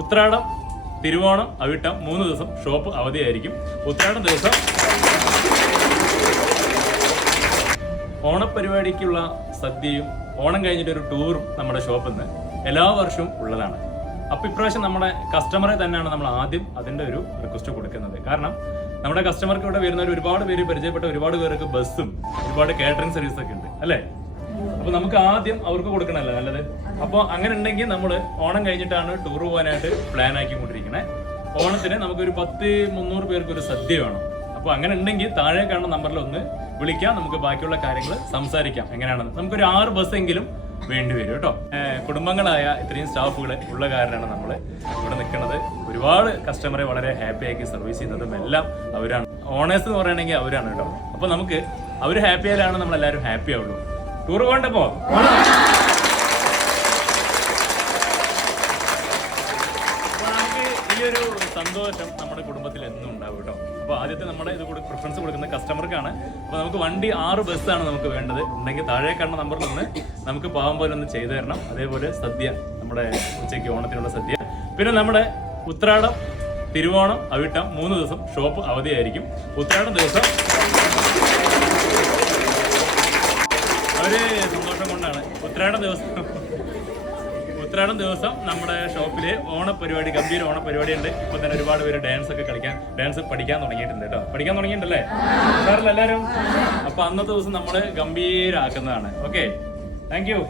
ഉത്രാടം, തിരുവോണം, അവിട്ടം 3 ദിവസം ഷോപ്പ് അവധിയായിരിക്കും. ഉത്രാടം ദിവസം ഓണപരിപാടിക്കുള്ള സദ്യയും ഓണം കഴിഞ്ഞിട്ട് ഒരു ടൂറും നമ്മുടെ ഷോപ്പിൽ നിന്ന് എല്ലാ വർഷവും ഉള്ളതാണ്. അപ്പോൾ ഇപ്രാവശ്യം നമ്മുടെ കസ്റ്റമറെ തന്നെയാണ് നമ്മൾ ആദ്യം അതിൻ്റെ ഒരു റിക്വസ്റ്റ് കൊടുക്കുന്നത്. കാരണം നമ്മുടെ കസ്റ്റമർക്ക് ഇവിടെ വരുന്നവർ ഒരുപാട് പേര് പരിചയപ്പെട്ട ഒരുപാട് പേർക്ക് ബസ്സും ഒരുപാട് കാറ്ററിംഗ് സർവീസ് ഒക്കെ ഉണ്ട് അല്ലേ. അപ്പോൾ നമുക്ക് ആദ്യം അവർക്ക് കൊടുക്കണമല്ലോ നല്ലത്. അപ്പോൾ അങ്ങനെ ഉണ്ടെങ്കിൽ നമ്മൾ ഓണം കഴിഞ്ഞിട്ടാണ് ടൂർ പോകാനായിട്ട് പ്ലാൻ ആക്കിക്കൊണ്ടിരിക്കുന്നത്. ഓണത്തിന് നമുക്കൊരു 100-300 പേർക്ക് ഒരു സദ്യ വേണം. അപ്പോൾ അങ്ങനെ ഉണ്ടെങ്കിൽ താഴെ കാണുന്ന നമ്പറിൽ ഒന്ന് വിളിക്കാം, നമുക്ക് ബാക്കിയുള്ള കാര്യങ്ങൾ സംസാരിക്കാം എങ്ങനെയാണെന്ന്. നമുക്കൊരു 6 ബസ്സെങ്കിലും വേണ്ടി വരും കേട്ടോ. കുടുംബങ്ങളായ ഇത്രയും സ്റ്റാഫുകൾ ഉള്ള കാരണമാണ് നമ്മൾ ഇവിടെ നിൽക്കുന്നത്. ഒരുപാട് കസ്റ്റമറെ വളരെ ഹാപ്പി ആക്കി സർവീസ് ചെയ്യുന്നതും എല്ലാം അവരാണ്. ഓണേഴ്സ് എന്ന് പറയുകയാണെങ്കിൽ അവരാണ് കേട്ടോ. അപ്പോൾ നമുക്ക് അവർ ഹാപ്പി ആയാലാണ് നമ്മളെല്ലാവരും ഹാപ്പി ആവുള്ളൂ. ടൂർ പോകണ്ടപ്പോ നമുക്ക് ഈ ഒരു സന്തോഷം നമ്മുടെ കുടുംബത്തിൽ എന്നും ഉണ്ടാവും കേട്ടോ. അപ്പോൾ ആദ്യത്തെ നമ്മുടെ ഇത് പ്രിഫറൻസ് കൊടുക്കുന്ന കസ്റ്റമർക്കാണ്. അപ്പോൾ നമുക്ക് വണ്ടി 6 ബസ്സാണ് നമുക്ക് വേണ്ടത്. ഉണ്ടെങ്കിൽ താഴെ കാണുന്ന നമ്പറിൽ ഒന്ന് നമുക്ക് പാവം പോലെ ഒന്ന് ചെയ്തു തരണം. അതേപോലെ സദ്യ, നമ്മുടെ ഉച്ചയ്ക്ക് ഓണത്തിനുള്ള സദ്യ. പിന്നെ നമ്മുടെ ഉത്രാടം, തിരുവോണം, അവിട്ടം 3 ദിവസം ഷോപ്പ് അവധിയായിരിക്കും. ഉത്രാടം ദിവസം അവര് സന്തോഷം കൊണ്ടാണ് ഉത്രാടം ദിവസം നമ്മുടെ ഷോപ്പില് ഓണപരിപാടി, ഗംഭീര ഓണപരിപാടി ഉണ്ട്. ഇപ്പൊ തന്നെ ഒരുപാട് പേര് ഡാൻസ് പഠിക്കാൻ തുടങ്ങിയിട്ടുണ്ട് കേട്ടോ. പഠിക്കാൻ തുടങ്ങിയിട്ടുണ്ടല്ലേ എല്ലാവരും? അപ്പൊ അന്നത്തെ ദിവസം നമ്മള് ഗംഭീരാക്കുന്നതാണ്. Okay, thank you.